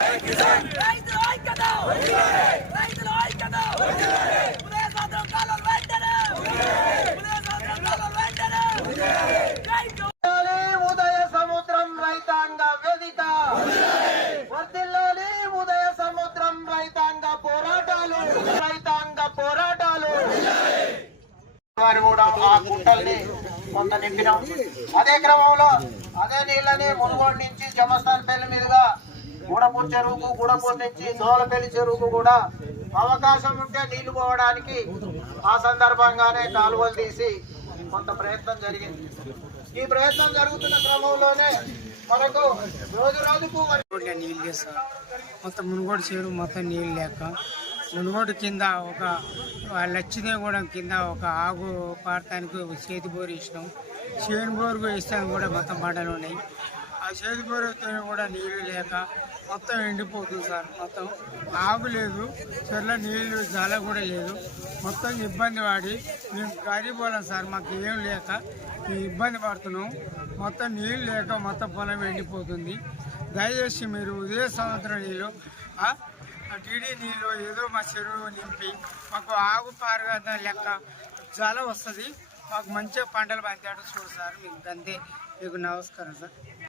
ఉదయ సముద్రం రైతాంగ వేదిక వర్ధిల్లాలి. ఉదయ సముద్రం రైతాంగ పోరాటాలు వారు కూడా ఆ గుట్టల్ని కొంత నింపినాం. అదే క్రమంలో అదే నీళ్ళని మునుగోడు నుంచి జమస్థాన్పల్లి మీదుగా గూడపూర్ చెరువుకు, గూడపూర్ నుంచి దోలపల్లి చెరువుకు కూడా అవకాశం ఉంటే నీళ్లు పోవడానికి ఆ సందర్భంగానే కాలువలు తీసి కొంత ప్రయత్నం జరిగింది. ఈ ప్రయత్నం జరుగుతున్న క్రమంలోనే మనకు రోజు రోజుకు నీళ్ళు చేస్తారు. మొత్తం మునుగోడు చెరువు మొత్తం నీళ్ళు లేక మునుగోడు కింద ఒక లచ్చిదేగూడెం కింద ఒక ఆగు పాడటానికి ఒక చేతి బోరు ఇచ్చినాం. చేను బోరుకు ఇస్తాను కూడా మొత్తం పంటలు ఉన్నాయి. ఆ చేతి బోరుతో కూడా నీళ్ళు లేక మొత్తం ఎండిపోతుంది సార్. మొత్తం ఆగు లేదు, చెర్ల నీళ్ళు జల కూడా లేదు. మొత్తం ఇబ్బంది పడి మేము గరీబ్ వాళ్ళం సార్. మాకు ఏం లేక మేము ఇబ్బంది పడుతున్నాం. మొత్తం నీళ్ళు లేక మొత్తం పొలం ఎండిపోతుంది. దయచేసి మీరు ఉదయ సంవత్సరం నీళ్ళు టీడీ నీళ్ళు ఏదో మా చెరువు నింపి మాకు ఆగు పారుగా లెక్క జల వస్తుంది. మాకు మంచిగా పంటలు పంచాడు చూడు సార్. మీకు అంతే. మీకు నమస్కారం సార్.